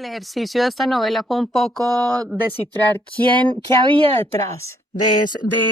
El ejercicio de esta novela fue un poco descifrar qué había detrás de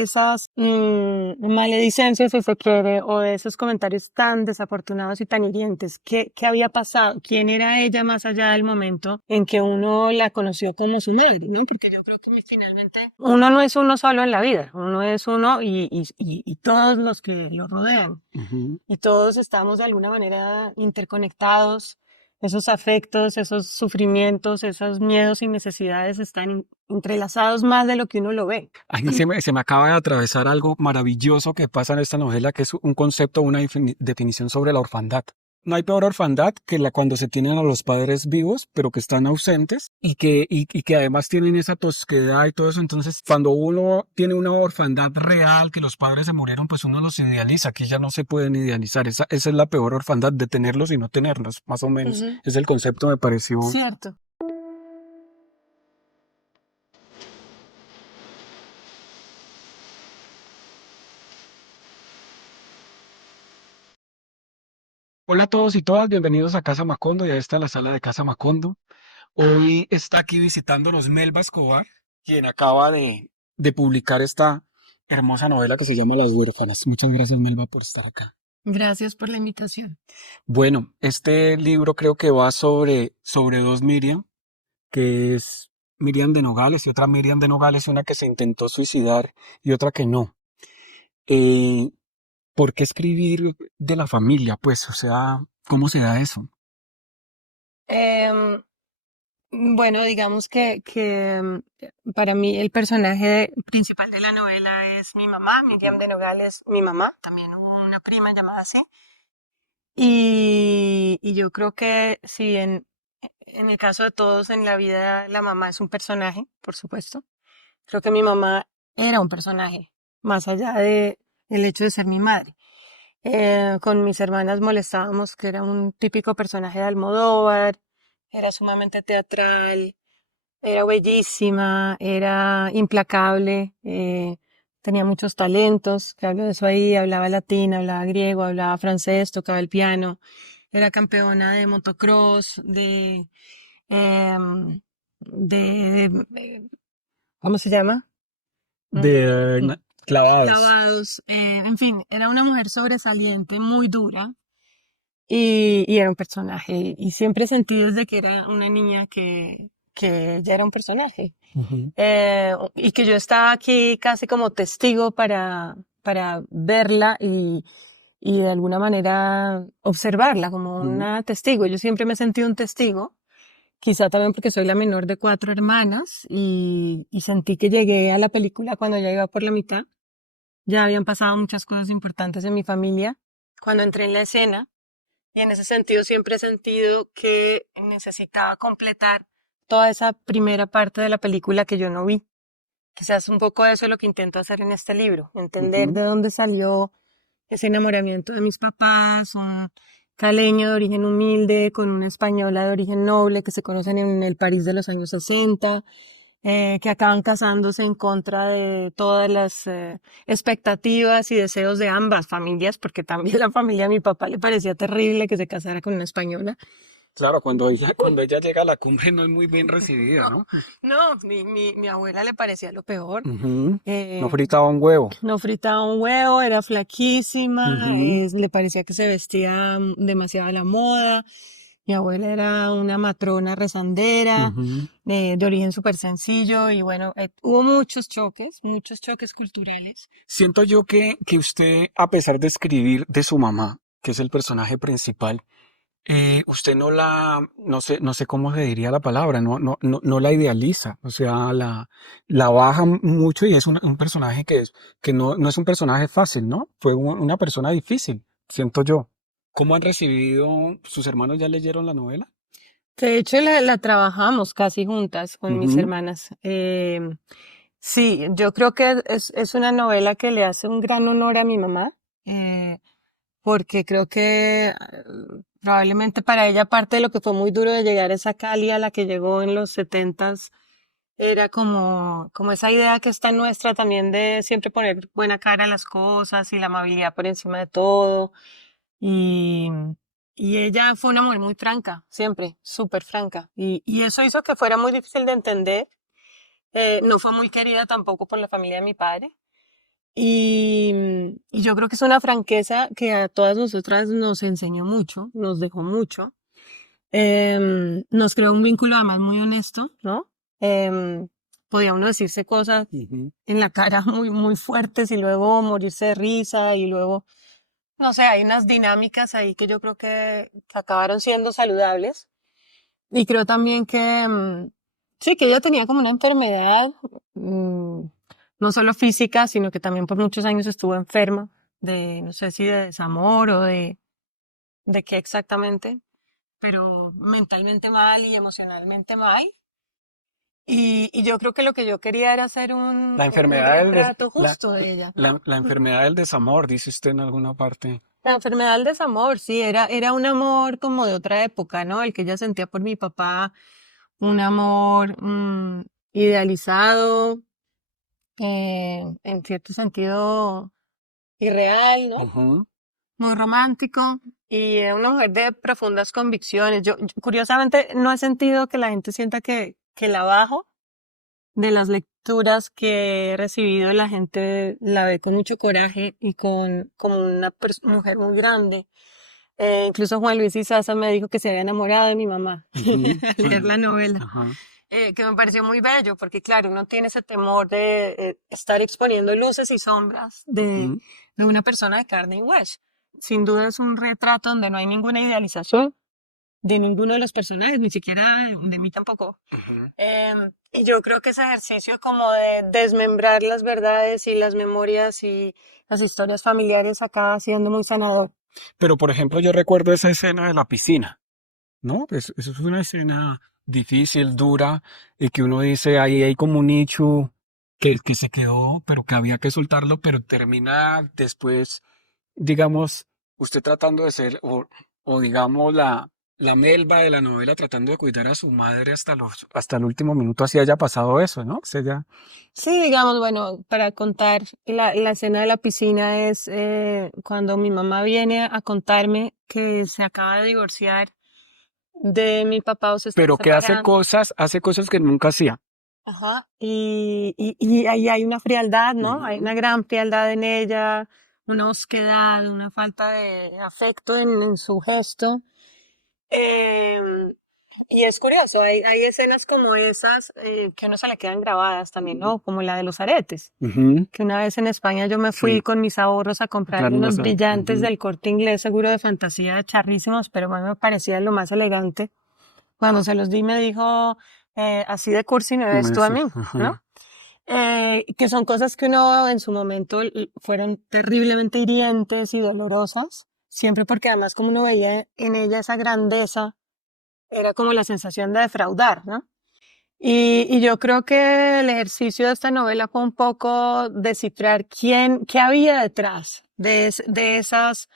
esas maledicencias, si se quiere, o de esos comentarios tan desafortunados y tan hirientes. ¿Qué había pasado? ¿Quién era ella más allá del momento en que uno la conoció como su madre, ¿no? Porque yo creo que finalmente uno no es uno solo en la vida, uno es uno y todos los que lo rodean. Ujú. Y todos estamos de alguna manera interconectados. Esos afectos, esos sufrimientos, esos miedos y necesidades están entrelazados más de lo que uno lo ve. Ahí se me acaba de atravesar algo maravilloso que pasa en esta novela, que es un concepto, una definición sobre la orfandad. No hay peor orfandad que la cuando se tienen a los padres vivos, pero que están ausentes y que además tienen esa tosquedad y todo eso. Entonces, cuando uno tiene una orfandad real, que los padres se murieron, pues uno los idealiza, que ya no se pueden idealizar. Esa es la peor orfandad, de tenerlos y no tenerlos, más o menos. Ujú. Es el concepto, me pareció. Cierto. Hola a todos y todas, bienvenidos a Casa Macondo, ya está la sala de Casa Macondo. Hoy está aquí visitándonos Melba Escobar, quien acaba de publicar esta hermosa novela que se llama Las Huérfanas. Muchas gracias, Melba, por estar acá. Gracias por la invitación. Bueno, este libro creo que va sobre dos Miriam, que es Miriam de Nogales y otra Miriam de Nogales, una que se intentó suicidar y otra que no. Eh, ¿Por qué escribir de la familia? Pues, o sea, ¿cómo se da eso? Em, bueno, digamos para mí el personaje principal de la novela es mi mamá, Miriam de Nogales, mi mamá. También hubo una prima llamada así. Y yo creo que si bien en el caso de todos en la vida la mamá es un personaje, por supuesto, creo que mi mamá era un personaje, más allá de el hecho de ser mi madre. Con mis hermanas molestábamos que era un típico personaje de Almodóvar, era sumamente teatral, era bellísima, era implacable, tenía muchos talentos, que hablo de eso ahí, hablaba latín, hablaba griego, hablaba francés, tocaba el piano, era campeona de motocross, em, de, ¿cómo se llama? De Mm, clavados. clavados, en fin, era una mujer sobresaliente, muy dura, y era un personaje, y siempre sentí desde que era una niña que ella era un personaje. Ujú. Y que yo estaba aquí casi como testigo para verla y de alguna manera observarla como Ujú. una testigo. Yo siempre me sentí un testigo, quizá también porque soy la menor de 4 hermanas y sentí que llegué a la película cuando ya iba por la mitad. Ya habían pasado muchas cosas importantes en mi familia cuando entré en la escena y en ese sentido siempre he sentido que necesitaba completar toda esa primera parte de la película que yo no vi. Quizás un poco eso es lo que intento hacer en este libro, entender Ujú. de dónde salió ese enamoramiento de mis papás, un caleño de origen humilde con una española de origen noble que se conocen en el París de los años 60, que acaban casándose en contra de todas las expectativas y deseos de ambas familias, porque también la familia de mi papá le parecía terrible que se casara con una española. Claro, cuando ella llega a la cumbre no es muy bien recibida, ¿no? No, mi abuela le parecía lo peor. Ujú. No Eh, fritaba un huevo. No fritaba un huevo, era flaquísima, Ujú. le parecía que se vestía demasiado a la moda. Mi abuela era una matrona rezandera, Ujú. de origen súper sencillo y bueno, hubo muchos choques culturales. Siento yo que usted, a pesar de escribir de su mamá, que es el personaje principal, usted no sé cómo se diría la palabra, no la idealiza, o sea, la baja mucho y es un personaje que no es un personaje fácil, ¿no? Fue una persona difícil, siento yo. ¿Cómo han recibido, sus hermanos ya leyeron la novela? De hecho, la trabajamos casi juntas con mis Ujú. hermanas. Sí, yo creo que es una novela que le hace un gran honor a mi mamá. eh, Porque creo que probablemente para ella parte de lo que fue muy duro de llegar a esa Cali a la que llegó en los 70s era como esa idea que está en nuestra también de siempre poner buena cara a las cosas y la amabilidad por encima de todo. Y, y ella fue una mujer muy franca, siempre, súper franca. Y eso hizo que fuera muy difícil de entender. No fue muy querida tampoco por la familia de mi padre. Y yo creo que es una franqueza que a todas nosotras nos enseñó mucho, nos dejó mucho. Nos creó un vínculo además muy honesto, ¿no? Em, Podía uno decirse cosas Ujú. en la cara muy, muy fuertes y luego morirse de risa y luego, no sé, hay unas dinámicas ahí que yo creo que acabaron siendo saludables. Y creo también que, sí, que ella tenía como una enfermedad, mm, no solo física, sino que también por muchos años estuvo enferma de, no sé si de desamor o de qué exactamente, pero mentalmente mal y emocionalmente mal. Y yo creo que lo que yo quería era hacer La un enfermedad retrato justo de ella, ¿no? la enfermedad del desamor, dice usted en alguna parte. La enfermedad del desamor, sí, era un amor como de otra época, ¿no? El que ella sentía por mi papá, un amor idealizado, en cierto sentido irreal, ¿no? Ujú. Muy romántico y una mujer de profundas convicciones. Curiosamente no he sentido que la gente sienta que la bajo. De las lecturas que he recibido, la gente la ve con mucho coraje y como una mujer muy grande. Incluso Juan Luis Izaza me dijo que se había enamorado de mi mamá Ujú. al leer la novela, Ajá. que me pareció muy bello, porque claro, uno tiene ese temor de estar exponiendo luces y sombras Ujú. de una persona de carne y hueso. Sin duda es un retrato donde no hay ninguna idealización de ninguno de los personajes, ni siquiera de mí tampoco. Ujú. Y yo creo que ese ejercicio como de desmembrar las verdades y las memorias y las historias familiares acaba siendo muy sanador. Pero, por ejemplo, yo recuerdo esa escena de la piscina, ¿no? Pues eso fue una escena difícil, dura, y que uno dice, ahí hay como un nicho que se quedó, pero que había que soltarlo, pero termina después, digamos, usted tratando de ser, o digamos, la Melba de la novela tratando de cuidar a su madre hasta el último minuto, así haya pasado eso, ¿no? Usted ya. Sí, digamos, bueno, para contar, la escena de la piscina es cuando mi mamá viene a contarme que se acaba de divorciar de mi papá o se están Pero que separando. hace cosas que nunca hacía. Ajá. Y ahí hay una frialdad, ¿no? Hay Ujú. una gran frialdad en ella, una osquedad, una falta de afecto en su gesto. Em, y es curioso, hay escenas como esas que a uno se le quedan grabadas también, ¿no? Como la de los aretes. Ujú. Que una vez en España yo me fui Sí, con mis ahorros a comprar claro, no unos sé. brillantes Ujú. del Corte Inglés, seguro de fantasía, charrísimos, pero a mí me parecía lo más elegante. Cuando se los di me dijo, así de cursi me ves tú a Eso, mí, ¿no? ajá. Que son cosas que uno en su momento fueron terriblemente hirientes y dolorosas, siempre porque además como uno veía en ella esa grandeza, era como la sensación de defraudar, ¿no? Y yo creo que el ejercicio de esta novela fue un poco descifrar qué había detrás de esas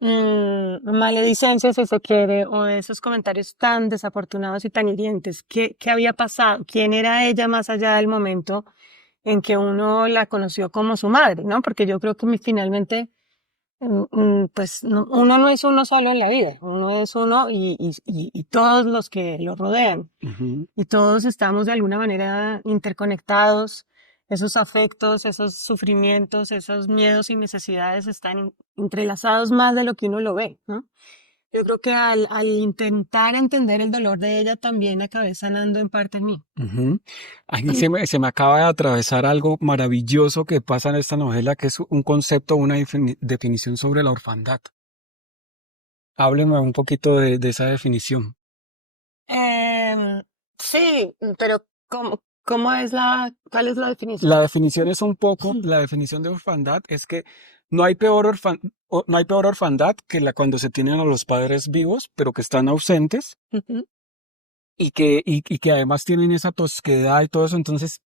maledicencias, si se quiere, o de esos comentarios tan desafortunados y tan hirientes. ¿Qué había pasado? ¿Quién era ella más allá del momento en que uno la conoció como su madre, ¿no? Porque yo creo que finalmente, pues uno no es uno solo en la vida, uno es uno y todos los que lo rodean. Ujú. Y todos estamos de alguna manera interconectados. Esos afectos, esos sufrimientos, esos miedos y necesidades están entrelazados más de lo que uno lo ve, ¿no? Yo creo que al intentar entender el dolor de ella también acabé sanando en parte en mí. Ujú. Ahí se me acaba de atravesar algo maravilloso que pasa en esta novela, que es un concepto, una definición sobre la orfandad. Hábleme un poquito de esa definición. Em, sí, pero ¿cuál es la La definición? definición es un poco, la definición de orfandad es que no hay peor no hay peor orfandad que la cuando se tienen a los padres vivos, pero que están ausentes Ujú. y que además tienen esa tosquedad y todo eso. Entonces,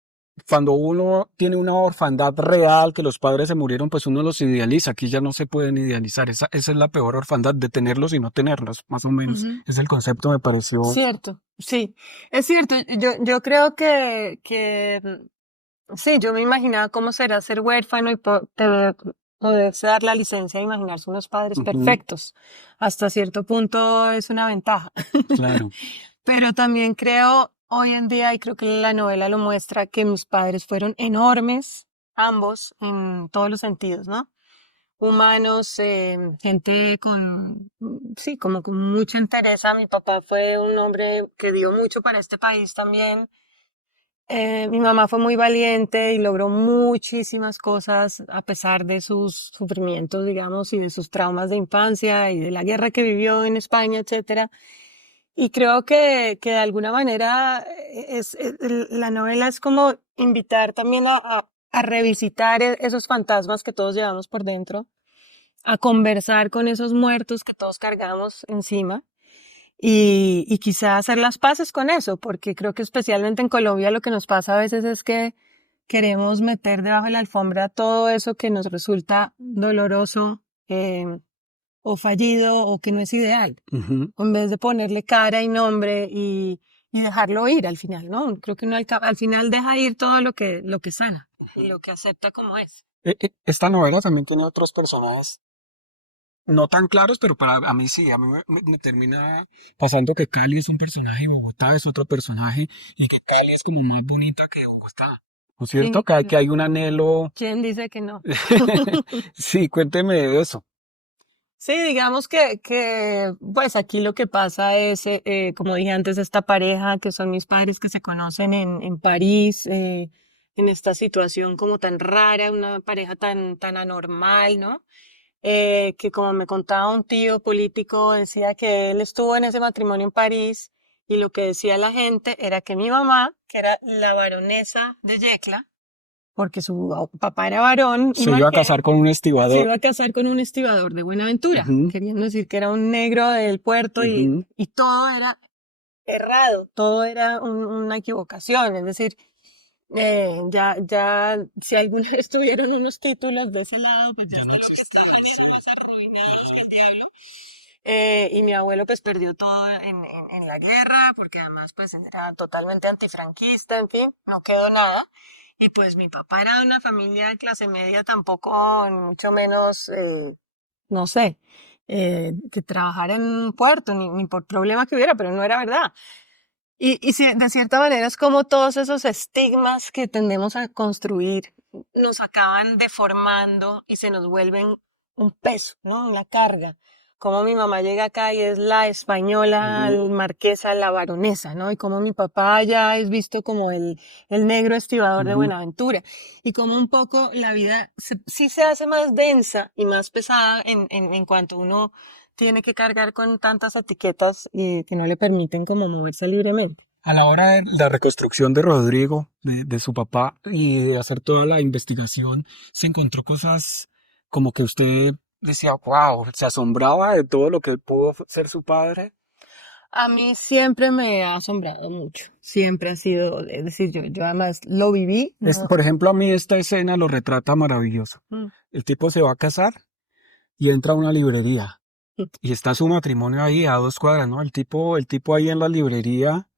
cuando uno tiene una orfandad real, que los padres se murieron, pues uno los idealiza. Aquí ya no se pueden idealizar. Esa es la peor orfandad, de tenerlos y no tenerlos, más o menos. Ujú. Es el concepto, me pareció. Cierto, sí, es cierto. Yo creo sí, yo me imaginaba cómo será ser huérfano y poderse dar la licencia de imaginarse unos padres Ujú, perfectos. Hasta cierto punto es una ventaja. claro. Pero también creo hoy en día, y creo que la novela lo muestra, que mis padres fueron enormes, ambos, en todos los sentidos, ¿no? Humanos, gente con, sí, como con mucha entereza. Mi papá fue un hombre que dio mucho para este país también. Mi mamá fue muy valiente y logró muchísimas cosas a pesar de sus sufrimientos, digamos, y de sus traumas de infancia y de la guerra que vivió en España, etcétera. Y creo que de alguna manera la novela es como invitar también a revisitar esos fantasmas que todos llevamos por dentro, a conversar con esos muertos que todos cargamos encima y quizá hacer las paces con eso, porque creo que especialmente en Colombia lo que nos pasa a veces es que queremos meter debajo de la alfombra todo eso que nos resulta doloroso o fallido o que no es ideal, Ujú. en vez de ponerle cara y nombre y dejarlo ir al final, ¿no? Creo que uno al final deja ir todo lo que sana y lo que acepta como es. Esta novela también tiene otros personajes no tan claros, pero para a mí sí, a mí me termina pasando que Cali es un personaje y Bogotá es otro personaje y que Cali es como más bonita que Bogotá. ¿No es cierto? Sí, Que hay un anhelo. ¿quién dice que no? Sí, cuénteme de eso. Sí, digamos pues aquí lo que pasa es, como dije antes, esta pareja que son mis padres que se conocen en París, en esta situación como tan rara, una pareja tan anormal, ¿no? Que como me contaba un tío político, decía que él estuvo en ese matrimonio en París y lo que decía la gente era que mi mamá, que era la baronesa de Yecla, porque su papá era varón y Se iba a marqués, casar con un se estibador. iba a casar con un estibador de Buenaventura, Ujú, queriendo decir que era un negro del puerto ujú, y todo era errado, todo era una equivocación, es decir, si alguna vez tuvieron unos títulos de ese lado, pues ya ya no creo que existe. estaban más arruinados que el diablo. Y mi abuelo pues perdió todo en la guerra, porque además pues era totalmente antifranquista, en fin, no quedó nada. Y pues mi papá era de una familia de clase media, tampoco, ni mucho menos, no sé, que trabajara en un puerto, ni por problema que hubiera, pero no era verdad. Y sí, de cierta manera es como todos esos estigmas que tendemos a construir nos acaban deformando y se nos vuelven un peso, ¿no? Una carga. Como mi mamá llega acá y es la española, Ujú, la marquesa, la baronesa, ¿no? Y como mi papá ya es visto como el negro estibador de ujú. Buenaventura. Y como un poco la vida sí se hace más densa y más pesada en cuanto uno tiene que cargar con tantas etiquetas y que no le permiten como moverse libremente. A la hora de la reconstrucción de Rodrigo, de su papá, y de hacer toda la investigación, se encontró cosas como que usted decía, wow, se asombraba de todo lo que pudo ser su padre. A mí siempre me ha asombrado mucho, siempre ha sido, es decir, yo además lo viví, ¿no? Por ejemplo, a mí esta escena lo retrata maravilloso. Mm. El tipo se va a casar y entra a una librería y está su matrimonio ahí a 2 cuadras, ¿no? El tipo ahí en la librería.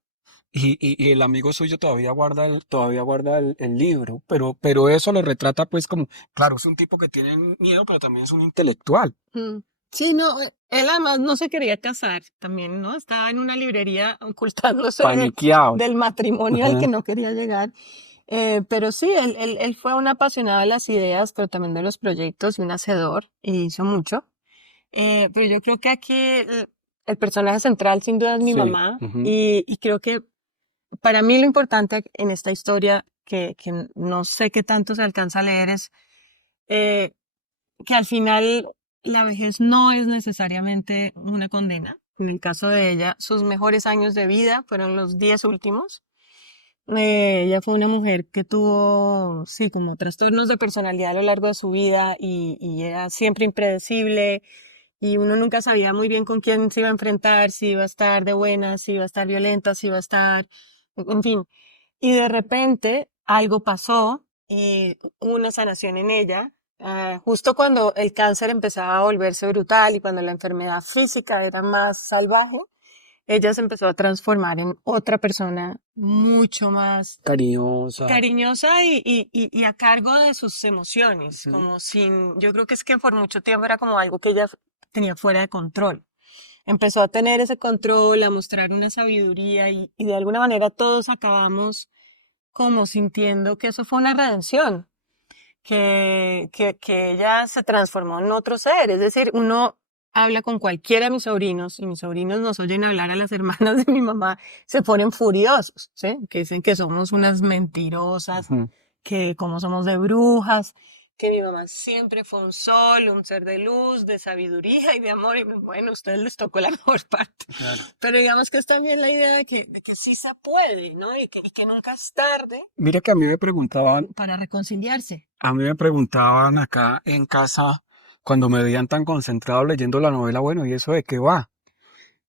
Y el amigo suyo todavía guarda el libro, pero eso lo retrata pues como, claro, es un tipo que tiene miedo, pero también es un intelectual, Mm. Sí, no, él además no se quería casar también, ¿no? Estaba en una librería ocultándose paniqueado. del matrimonio al que Ajá. no quería llegar. Pero sí, él fue un apasionado de las ideas, pero también de los proyectos y un hacedor, y hizo mucho. Pero yo creo que aquí el personaje central sin duda es mi Sí. mamá, Ujú, y creo que para mí lo importante en esta historia, que no sé qué tanto se alcanza a leer, es eh, que al final la vejez no es necesariamente una condena. En el caso de ella, sus mejores años de vida fueron los 10 últimos. Ella fue una mujer que tuvo, sí, como trastornos de personalidad a lo largo de su vida y era siempre impredecible y uno nunca sabía muy bien con quién se iba a enfrentar, si iba a estar de buenas, si iba a estar violenta, si iba a estar, en fin. Y de repente algo pasó y hubo una sanación en ella, justo cuando el cáncer empezaba a volverse brutal y cuando la enfermedad física era más salvaje. ella se empezó a transformar en otra persona mucho más Cariñosa. cariñosa y a cargo de sus emociones, como sin, yo creo que es que por mucho tiempo era como algo que ella tenía fuera de control. Empezó a tener ese control, a mostrar una sabiduría y de alguna manera todos acabamos como sintiendo que eso fue una redención, que ella se transformó en otro ser. Es decir, uno habla con cualquiera de mis sobrinos y mis sobrinos nos oyen hablar a las hermanas de mi mamá, se ponen furiosos, ¿sí? Que dicen que somos unas mentirosas, Ujú. que como somos de brujas, que mi mamá siempre fue un sol, un ser de luz, de sabiduría y de amor. Y bueno, a ustedes les tocó la mejor parte. Claro. Pero digamos que es también la idea de que sí se puede, ¿no? Y que nunca es tarde Mira que para reconciliarse. a mí me preguntaban acá en casa cuando me veían tan concentrado leyendo la novela, bueno, ¿y eso de qué va?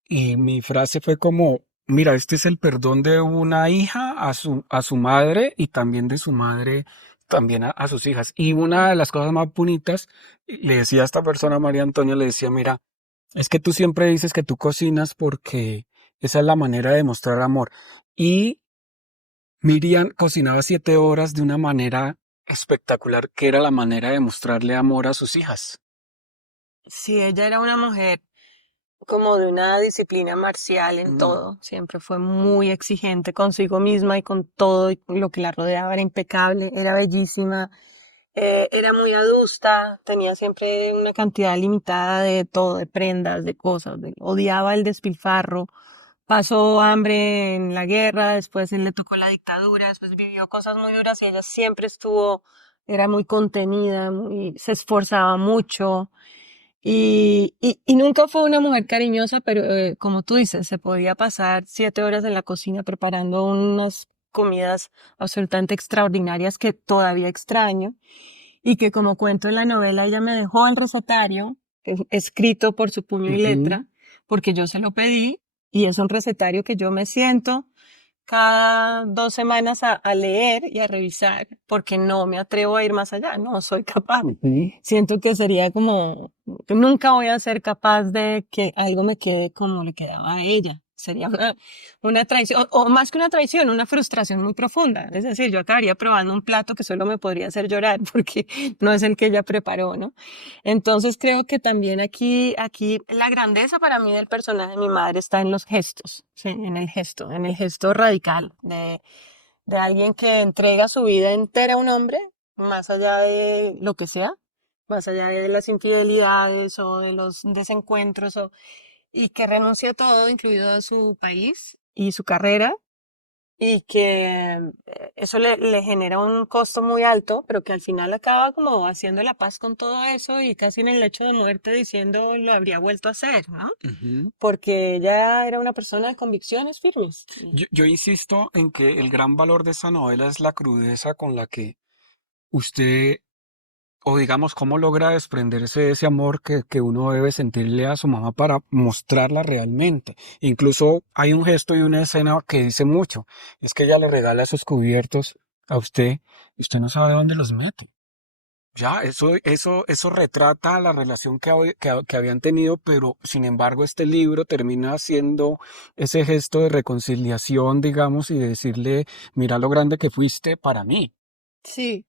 Y mi frase fue como, mira, este es el perdón de una hija a su madre y también de su madre también a sus hijas. Y una de las cosas más bonitas, le decía a esta persona, María Antonia, le decía, mira, es que tú siempre dices que tú cocinas porque esa es la manera de mostrar amor. Y Miriam cocinaba 7 horas de una manera espectacular, que era la manera de mostrarle amor a sus hijas. Sí, ella era una mujer como de una disciplina marcial en todo. Siempre fue muy exigente consigo misma y con todo y lo que la rodeaba. Era impecable, era bellísima, era muy adusta, tenía siempre una cantidad limitada de todo, de prendas, de cosas. Odiaba el despilfarro. Pasó hambre en la guerra, después él le tocó la dictadura, después vivió cosas muy duras y ella siempre estuvo, era muy contenida, se esforzaba mucho. Y nunca fue una mujer cariñosa, pero como tú dices, se podía pasar 7 horas en la cocina preparando unas comidas absolutamente extraordinarias que todavía extraño y que como cuento en la novela, ella me dejó el recetario escrito por su puño y Ujú. letra, porque yo se lo pedí y es un recetario que yo me siento cada 2 semanas a leer y a revisar, porque no me atrevo a ir más allá, no soy capaz. Ujú. Siento que sería como, que nunca voy a ser capaz de que algo me quede como le quedaba a ella. Sería una traición, o más que una traición, una frustración muy profunda. Es decir, yo acabaría probando un plato que solo me podría hacer llorar porque no es el que ella preparó, ¿no? Entonces creo que también aquí la grandeza para mí del personaje de mi madre está en los gestos, ¿sí? En el gesto radical de alguien que entrega su vida entera a un hombre, más allá de lo que sea, más allá de las infidelidades o de los desencuentros, y que renuncia a todo, incluido a su país y su carrera, y que eso le genera un costo muy alto, pero que al final acaba como haciendo la paz con todo eso y casi en el lecho de muerte diciendo lo habría vuelto a hacer, ¿no? Ujú. Porque ella era una persona de convicciones firmes. Yo insisto en que el gran valor de esta novela es la crudeza con la que usted, o digamos, cómo logra desprenderse de ese amor que uno debe sentirle a su mamá para mostrarla realmente. Incluso hay un gesto y una escena que dice mucho. Es que ella le regala esos cubiertos a usted y usted no sabe dónde los mete. Ya, eso retrata la relación que habían tenido, pero sin embargo este libro termina siendo ese gesto de reconciliación, digamos, y de decirle, mira lo grande que fuiste para mí. Sí,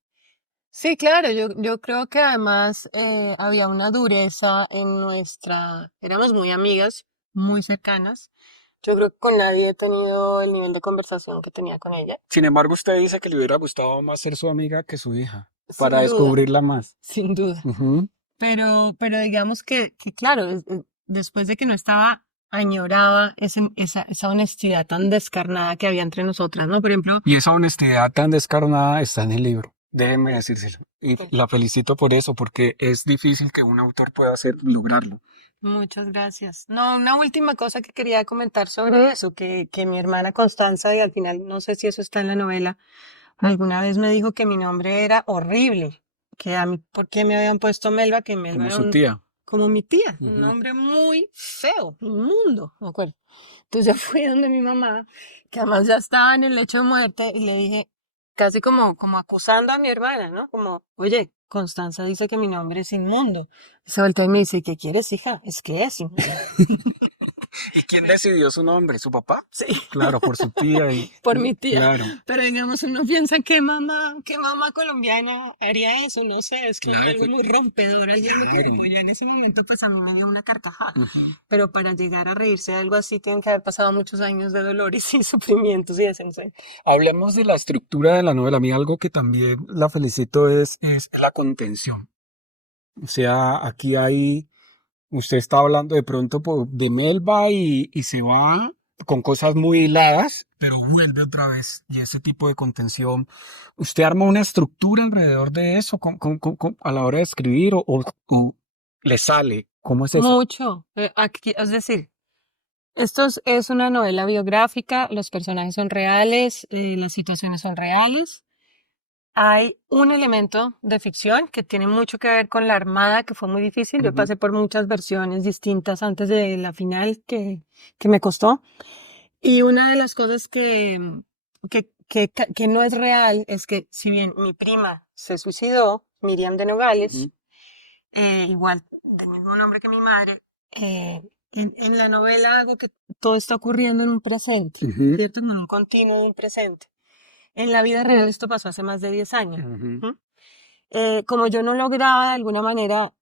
sí, claro, yo creo que además había una dureza en éramos muy amigas, muy cercanas. Yo creo que con nadie he tenido el nivel de conversación que tenía con ella. Sin embargo, usted dice que le hubiera gustado más ser su amiga que su hija, para Sin duda, descubrirla más. sin duda. Ujú. Pero digamos que claro, después de que no estaba, añoraba esa honestidad tan descarnada que había entre nosotras, ¿no? Por ejemplo, Y esa honestidad tan descarnada está en el libro. Déjenme decírselo. Y sí, la felicito por eso, porque es difícil que un autor pueda lograrlo. muchas gracias. No, una última cosa que quería comentar sobre eso, que mi hermana Constanza, y al final no sé si eso está en la novela, alguna vez me dijo que mi nombre era horrible, que a mí, ¿por qué me habían puesto Melba? Que Melba Como era su tía. como mi tía, un Ujú. nombre muy feo, inmundo, me acuerdo. Entonces yo fui donde mi mamá, que además ya estaba en el lecho de muerte, y le dije, casi como acusando a mi hermana, ¿no? Como, oye, Constanza dice que mi nombre es inmundo. Se voltea y me dice, ¿qué quieres, hija? Es que es inmundo. ¿Y quién decidió su nombre? ¿Su papá? Sí, Claro, por su tía por mi tía. claro, Pero digamos, uno piensa qué mamá colombiana haría eso, no sé, es como claro, algo muy rompedor al mismo claro. tiempo. Yo en ese momento pues a mí me dio una carcajada. Ujú. Pero para llegar a reírse de algo así tienen que haber pasado muchos años de dolores y sufrimientos y descenso. Hablemos de la estructura de la novela. A mí algo que también la felicito es la contención. O sea, aquí hay, usted está hablando de pronto de Melba y se va con cosas muy hiladas, pero vuelve otra vez. Y ese tipo de contención, ¿usted arma una estructura alrededor de eso a la hora de escribir o le sale? ¿Cómo es eso? Mucho. Aquí, es decir, es una novela biográfica, los personajes son reales, las situaciones son reales. Hay un elemento de ficción que tiene mucho que ver con la armada, que fue muy difícil. Yo Ujú, pasé por muchas versiones distintas antes de la final que me costó. Y una de las cosas que no es real es que si bien mi prima se suicidó, Miriam de Nogales, ujú, igual del mismo nombre que mi madre, en la novela hago que todo está ocurriendo en un presente, ujú, ¿cierto? En un continuo de un presente. En la vida real esto pasó hace más de 10 años. ujú, ¿M? Como yo no lograba de alguna manera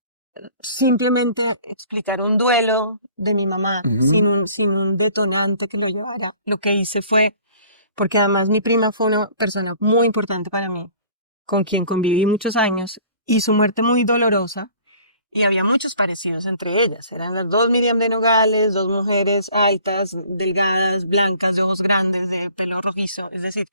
simplemente explicar un duelo de mi mamá ujú, sin un detonante que lo llevara, lo que hice fue, porque además mi prima fue una persona muy importante para mí, con quien conviví muchos años, y su muerte muy dolorosa, y había muchos parecidos entre ellas. Eran las dos Miriam de Nogales, dos mujeres altas, delgadas, blancas, de ojos grandes, de pelo rojizo. Es decir,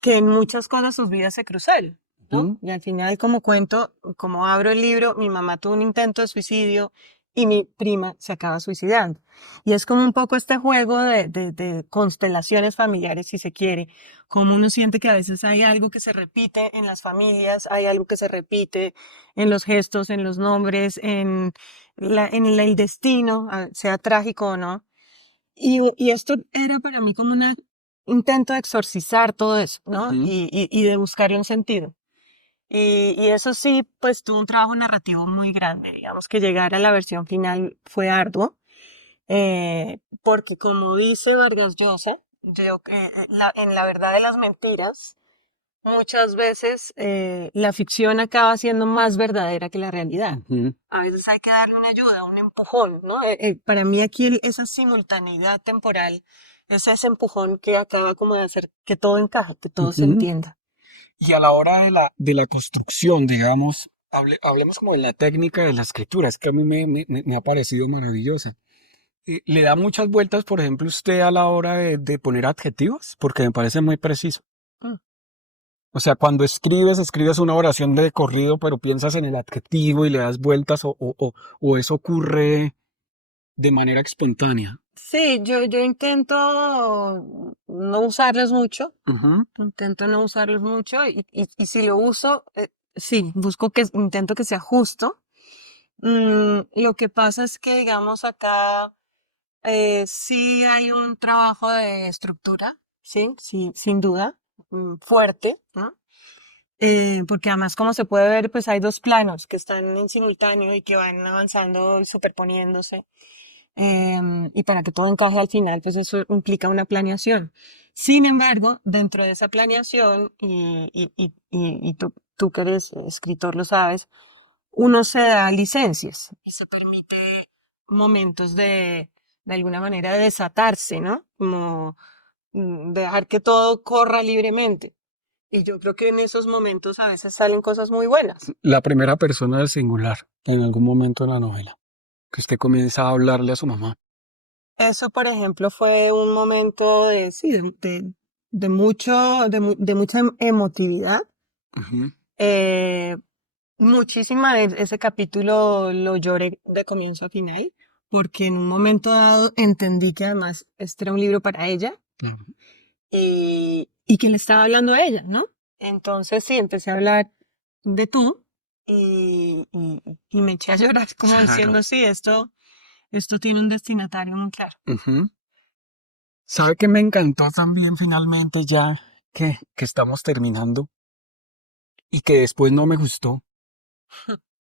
que en muchas cosas sus vidas se cruzaron, ¿no? ujú. Y al final, como cuento, como abro el libro, mi mamá tuvo un intento de suicidio y mi prima se acaba suicidando. Y es como un poco este juego de constelaciones familiares, si se quiere, como uno siente que a veces hay algo que se repite en las familias, hay algo que se repite en los gestos, en los nombres, en el destino, sea trágico o no. Y esto era para mí como un intento de exorcizar todo eso, ¿no? Ujú. Y de buscarle un sentido. Y eso sí, pues tuvo un trabajo narrativo muy grande. Digamos que llegar a la versión final fue arduo, porque como dice Vargas Llosa, en la verdad de las mentiras, muchas veces la ficción acaba siendo más verdadera que la realidad. Ujú. A veces hay que darle una ayuda, un empujón, ¿no? Para mí aquí esa simultaneidad temporal es ese empujón que acaba como de hacer que todo encaje, que todo se Ujú. entienda. Y a la hora de la construcción, digamos, hablemos como de la técnica de la escritura, es que a mí me ha parecido maravillosa. ¿Le da muchas vueltas, por ejemplo, usted a la hora de poner adjetivos? Porque me parece muy preciso. Mm. O sea, cuando escribes una oración de corrido, pero piensas en el adjetivo y le das vueltas o eso ocurre de manera espontánea. Sí, yo intento no usarlos mucho, Ujú, intento no usarlos mucho y si lo uso, sí, busco intento que sea justo. Lo que pasa es que, digamos, acá sí hay un trabajo de estructura, sí, sí, sin duda, fuerte, ¿no? Porque además, como se puede ver, pues hay dos planos que están en simultáneo y que van avanzando y superponiéndose. Y para que todo encaje al final, pues eso implica una planeación. Sin embargo, dentro de esa planeación, y tú que eres escritor lo sabes, uno se da licencias y se permite momentos de alguna manera, de desatarse, ¿no? Como dejar que todo corra libremente. Y yo creo que en esos momentos a veces salen cosas muy buenas. la primera persona del singular en algún momento en la novela, que usted comienza a hablarle a su mamá. Eso, por ejemplo, fue un momento de, sí, de mucho, de mucha emotividad. Ujú, Eh, Muchísima de ese capítulo lo lloré de comienzo a final, porque en un momento dado entendí que además este era un libro para ella ujú. y que le estaba hablando a ella, ¿no? Entonces sí, empecé a hablar de tú y me eché a llorar como Claro. diciendo, sí, esto tiene un destinatario muy claro. Ujú. ¿Sabe que me encantó también finalmente ya que estamos terminando y que después no me gustó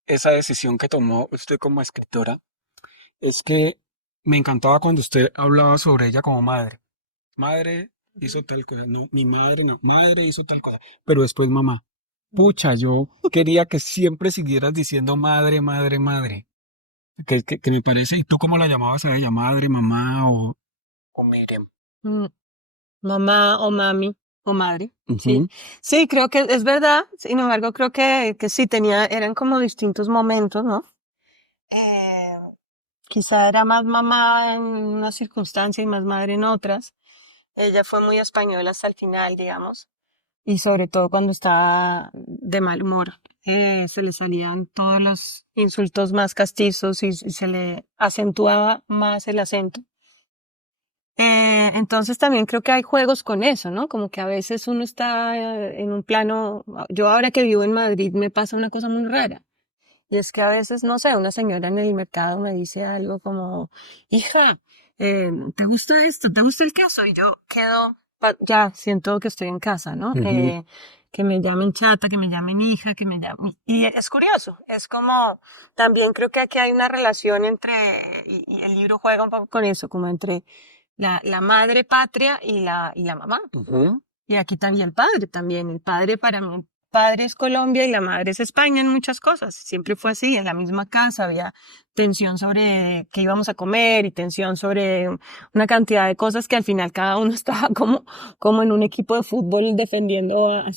esa decisión que tomó usted como escritora? Es que Me encantaba cuando usted hablaba sobre ella como madre. Madre hizo tal cosa. No, mi madre no. Madre hizo tal cosa. Pero después mamá. Pucha, yo quería que siempre siguieras diciendo madre, madre, madre. Que me parece. ¿Y tú cómo la llamabas a ella? ¿Madre, mamá o Miriam? Mm, Mamá o mami o madre, sí. Ujú, Sí, creo que es verdad. Sin embargo, creo que sí eran como distintos momentos, ¿no? Eh, Quizá era más mamá en una circunstancia y más madre en otras. Ella fue muy española hasta el final, digamos. Y sobre todo cuando estaba de mal humor. Se le salían todos los insultos más castizos y se le acentuaba más el acento. Entonces también creo que hay juegos con eso, ¿no? Como que a veces uno está en un plano, yo ahora que vivo en Madrid me pasa una cosa muy rara. Y es que a veces, no sé, una señora en el mercado me dice algo como, hija, ¿te gusta esto? ¿Te gusta el queso? Y yo quedo, ya siento que estoy en casa, ¿no? ujú. Que me llamen chata, que me llamen hija, que me llamen... Y es curioso, es como, también creo que aquí hay una relación entre, y el libro juega un poco con eso, como entre la madre patria y la mamá. Ujú, Y aquí también el padre también. El padre para mí, el padre es Colombia y la madre es España en muchas cosas. Siempre fue así, en la misma casa había tensión sobre qué íbamos a comer y tensión sobre una cantidad de cosas que al final cada uno estaba como en un equipo de fútbol defendiendo al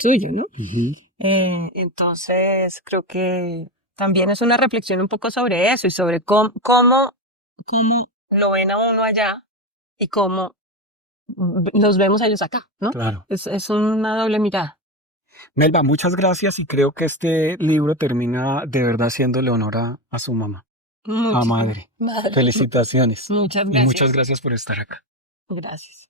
suyo, ¿no? ujú. Entonces creo que también es una reflexión un poco sobre eso y sobre cómo lo ven a uno allá y cómo los vemos a ellos acá, ¿no? Claro. Es una doble mirada. Melba, muchas gracias y creo que este libro termina de verdad haciéndole honor a su mamá, a Muchísimas, madre. madre, Felicitaciones muchas y muchas gracias. gracias por estar acá. Gracias.